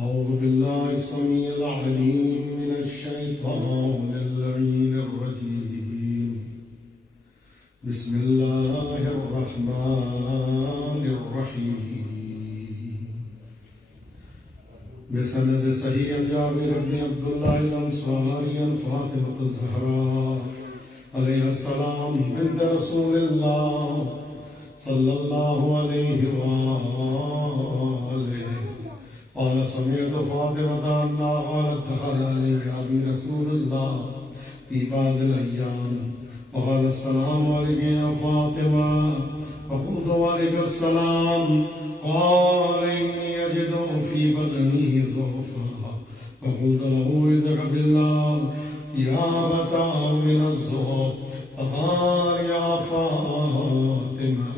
أعوذ بالله السميع العليم من الشيطان اللعين الرجيم. بسم الله الرحمن الرحيم. بسند صحيح جابر بن عبد الله الأنصاري عن فاطمة الزهراء عليها السلام بنت رسول الله صلى الله عليه وآله قال سمعت فاطمة أنها قالت دخل علي أبي رسول الله في بعض الأيام وقال السلام عليك يا فاطمة فقلت وعليك السلام. قال إني أجد في بدني ضعفا فقلت له أعوذ بالله يا أبتا من الضعف. فقال يا فاطمة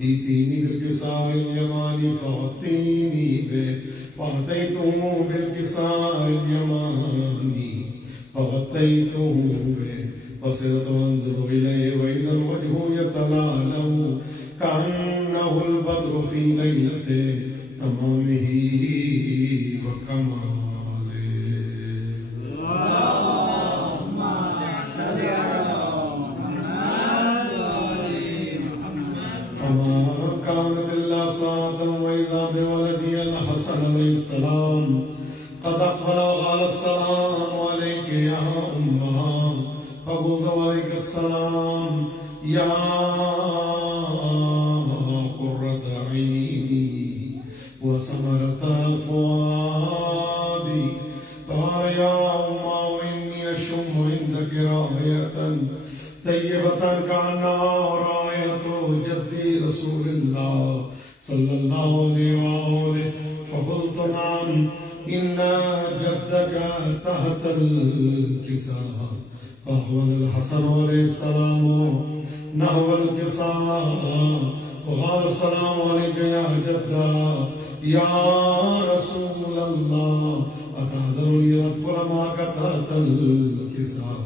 ائتيني بالكساء اليماني فأعطيني به فأتيته بالكساء اليماني فغطيته به فصرت أنظر إليه وإذا الوجه يتلألأ كأنه البدر في ليلة تمامه وكماله. اللهم صل على محمد وآل محمد. كما كانت إلا ساعة وإذا بولدي الحسن عليه السلام قد أقبل وقال السلام عليك يا أمه. فقلت وعليك السلام يا قرة عيني وثمرة فؤادي. قال يا أمه وإني أشم عندك رائحة طيبة كأنها رائحة جدي رسول الله صلى الله عليه وآله. فقلت نعم إن جدك تحت الكساء. فأحول الحسن عليه السلام نحو الكساء وقال السلام عليك يا جدة يا رسول الله أتعذرني أدخل معك تحت الكساء.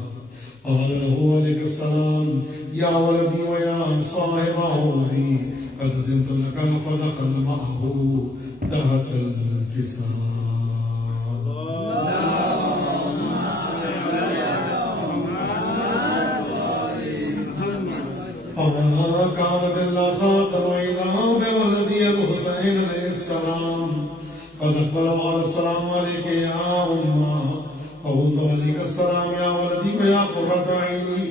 قال له عليك السلام يا ولدي ويا صاحب عودي قد زنت لك فدخل معه تحت الكساء. فما كانت إلا ساعة وإذا بولدي الحسين عليه السلام قد أقبل وقال السلام عليك يا أمه. فقلت عليك السلام يا ولدي ويا قرة عيني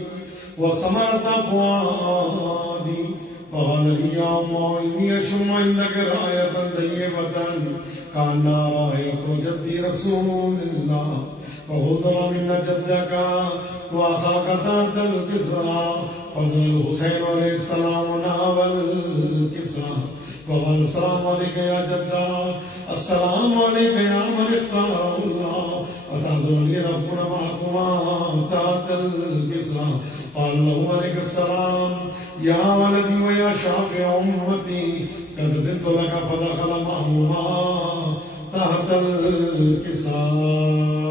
وثمرة فؤادي. فقال لي يا أمه إني أشم عندك رائحة طيبة كأنها رائحة جدي رسول الله. فقلت له إن جدك وأخاك تحت الكساء. قال الحسين عليه السلام نحو الكساء. وقال السلام عليك يا جدة السلام عليك يا من اختاره الله أتعذرني ربنا معكما تحت الكساء. قال له عليك السلام يا ولدي ويا شافع أمتي قد زدت لك فدخل معهما تحت الكساء.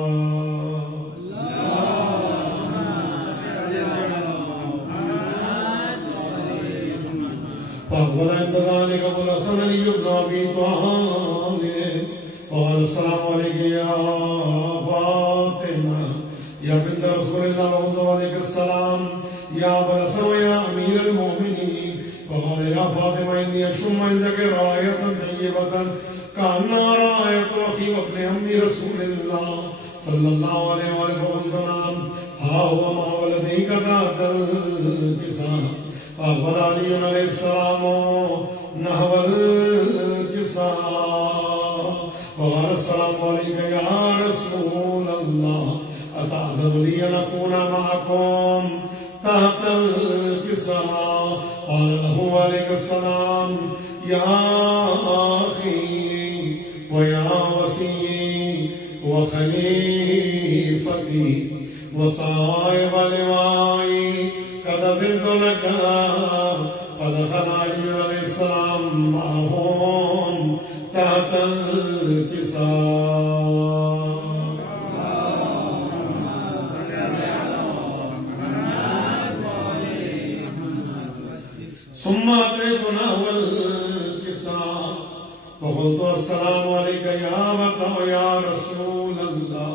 فأقبل عند ذلك أبو الحسن علي بن أبي طالب وقال السلام عليك يا فاطمة يا بنت رسول الله. وعليك السلام يا أبا الحسن ويا أمير المؤمنين. وقال يا فاطمة إني أشم عندك رائحة طيبة كأنها رائحة أخي وابن عم رسول الله صلى الله عليه وسلم. ها هو مع ولديك تحت الكساء. فأقبل علي عليه السلام نحو الكساء وقال السلام عليك يا رسول الله أتعذر لي أن أكون معكم تحت الكساء. قال له عليك السلام يا أخي ويا وسيي وخليفتي وصاحب لوائي قد زدت لك. فدخل علي عليه السلام معهم تحت الكساء. ثم أتيت نحو الكساء فقلت السلام عليك يا أبا يا رسول الله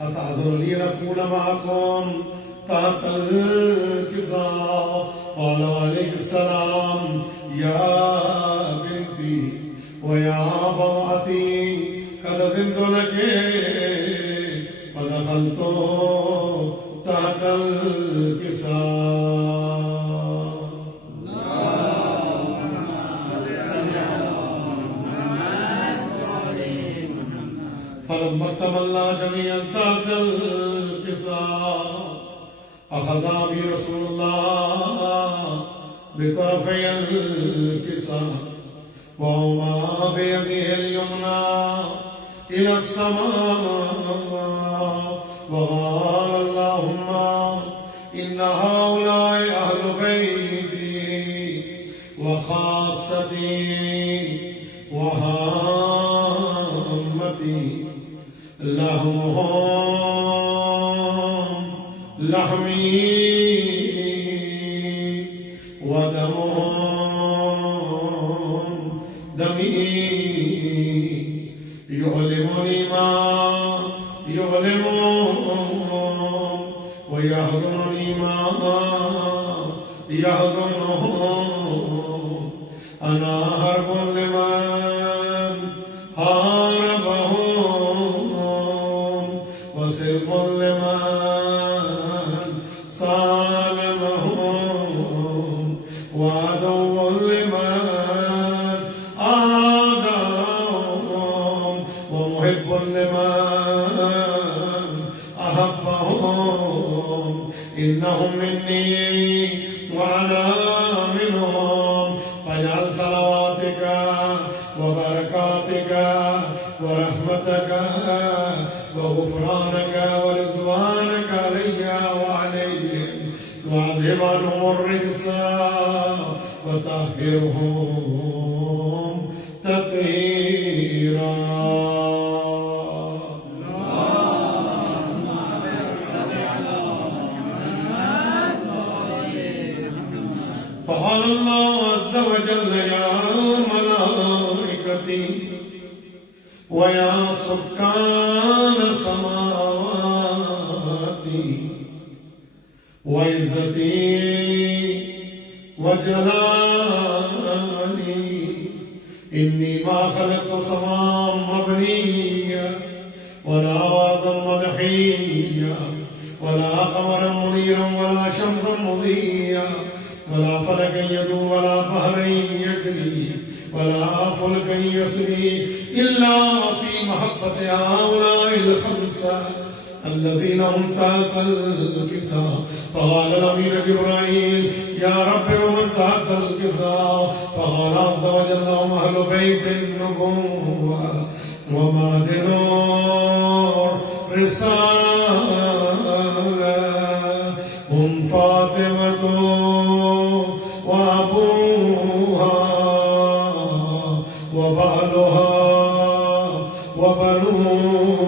أتعذر لي أن أكون معكم تحت الكساء؟ قال عليك السلام يا بنتي ويا بضعتي قد أذنت لك فدخلت تحت الكساء. فلما اكتملنا جميعا تحت الكساء أخذ أبي رسول الله بطرفي الكساء وهما بيده اليمنى إلى السماء وقال اللهم إن هؤلاء أهل بيتي وخاصتي وهامتي لحمهم لحمي ودمهم دمي يؤلمني ما يؤلمهم ويحزنني ما يحزنهم. أنا حرب لمن حاربهم وسيف لمن سالمهم وعدو لمن عاداهم ومحب لمن أحبهم. إنهم مني وأنا منهم فاجعل صلواتك وبركاتك ورحمتك وغفرانك ورضوانك علي وعليهم وعذب عنهم الرجس وطهرهم تطهيرا. فقال الله عز وجل يا ملائكتي ويا سكان سماواتي وعزتي وجلالي إني ما خلقت سماء مبنية ولا أرضا مدحية ولا قمرا منيرا ولا شمسا مضيا ولا فلكا يدور ولا بحرا يجري ولا فلكا يسري إلا في محبة هؤلاء الخمسة الذين هم تحت الكساء. فقال الأمير جبرائيل يا رب ومن تحت الكساء؟ فقال عز وجل هم أهل بيت النبوة ومعدن رسالة هم فاطمة وأبوها وبعلها وبنوها.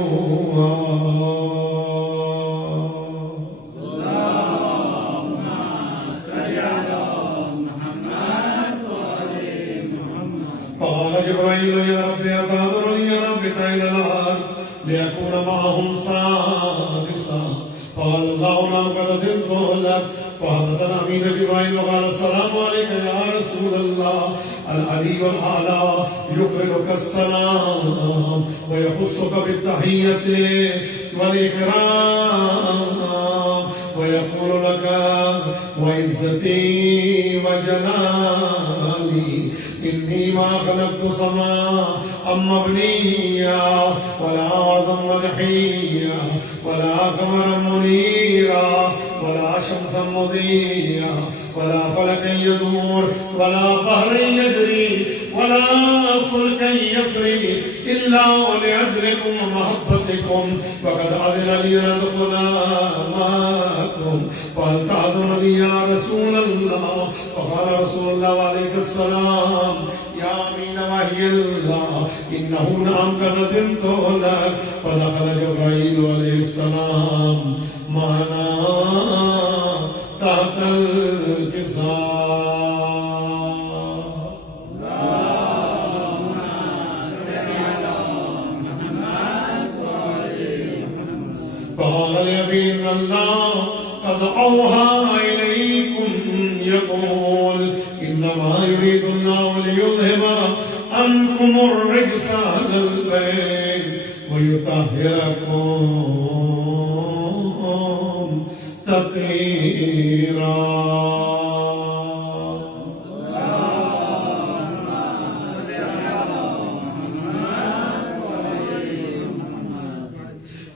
اللهم صل على محمد وآل محمد. فقال جبرائيل يا رب أتعذر لي يا رب إلى الأرض ليكون معهم سادسا؟ قال الله نعم قد أذنت لك. فحدثنا أمير جبرائيل وقال السلام عليك يا رسول الله العلي الأعلى يقرئك السلام ويخصك بالتحية والإكرام ويقول لك وعزتي وجلالي إني ما خلقت سماء مبنية ولا أرضا مدحية ولا قمرا منيرا ولا شمسا مضيا ولا فلكا يدور ولا بحر يجري ولا فلكا يسري إلا لأجلكم ومحبتكم وقد أذن لي أن أدخل معكم فهل تأذن لي يا رسول الله؟ فقال رسول الله عليه السلام يا أمين وحي الله إنه نعم قد أذنت لك. فدخل جبرائيل عليه السلام معنا تحت الكساء. اللهم صل فقال لأبي إن الله قد أوحى إليكم يقول إنما يريد الله ليذهب عنكم الرجس أهل البيت ويطهركم تطهيرا.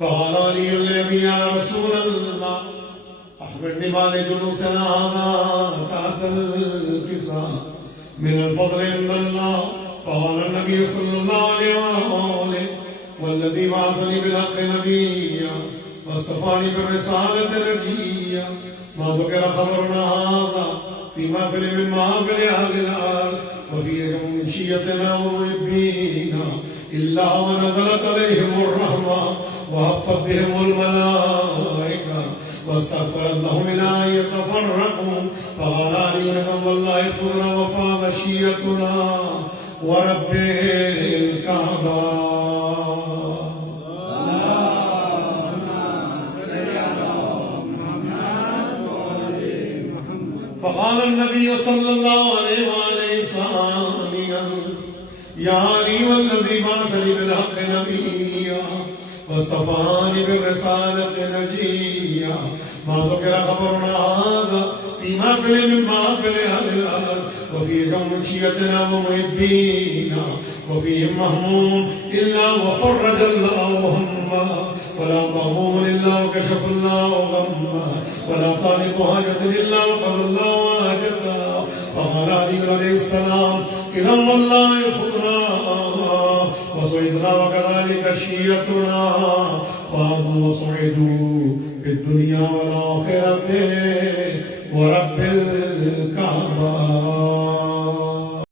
فقال علي لأبي يا رسول الله أخبرني ما لجلوسنا هذا تحت الكساء من الفضل عند الله. فقال النبي صلى الله عليه وآله والذي بعثني بالحق نبيا واصطفاني بالرسالة نجيا ما ذكر خبرنا هذا في محفل من محافل أهل الأرض وفي من شيتنا ومحبينا إلا ونزلت عليهم الرحمة وهفت بهم الملائكة واستغفرت لهم إلى أن يتفرقوا. فقال علي نعم والله يغفرنا وفاض شيتنا ورب الكعبة. فقال النبي صلى الله عليه وآله ثانيا يا علي والذي بعثني بالحق نبيا واصطفاني بالرسالة نجيا ما ذكر خبرنا هذا في محفل من محافل أهل الأرض وفي كم شيتنا ومحبينا وفيهم مهموم إلا وفرج الله همه ولا مغموم إلا وكشف الله غمه ولا طالب حاجة إلا وقضى الله حاجته. فقال علي عليه السلام إذا والله يفضنا وصعدنا وكذلك شيتنا وهم وصعدوا في الدنيا والآخرة ورب الكعبة.